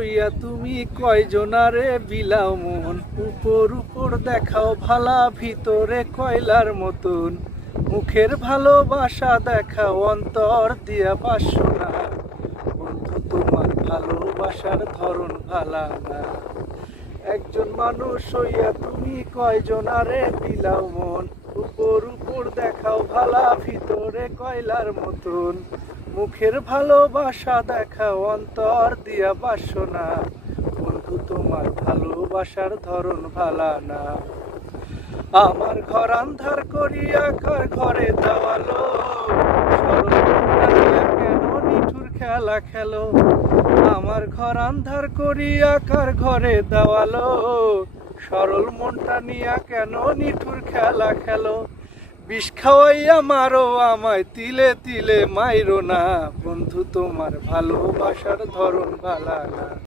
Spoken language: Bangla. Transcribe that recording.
হইয়া তুমি কয়জনারে বিলাও মন, উপর উপর দেখাও ভালা, ভিতরে কয়লার মতন। মুখের ভালোবাসা দেখাও, অন্তর দিয়া বাসো না। বন্ধু তোমার ভালোবাসার ধরন ভালা না। একজন মানুষ হইয়া তুমি কয়জনারে বিলাও মন, উপর উপর দেখাও ভালা, ভিতরে কয়লার মতন। মুখের ভালোবাসা দেখাও, অন্তর দিয়া বাসো না। বন্ধু তোমার ভালোবাসার ধরন ভালা না। আমার ঘর আন্ধার করিয়া কার ঘরে দেওয়ালো, কেন নিঠুর খেলা খেলো। আমার ঘর আন্ধার করিয়া কার ঘরে দেওয়ালো, সরল মনটা নিয়া কেন নিঠুর খেলা খেলো। বিষ খাওয়াইয়া মারো আমায়, তিলে তিলে মাইরো না। বন্ধু তোমার ভালোবাসার ধরন ভালা না।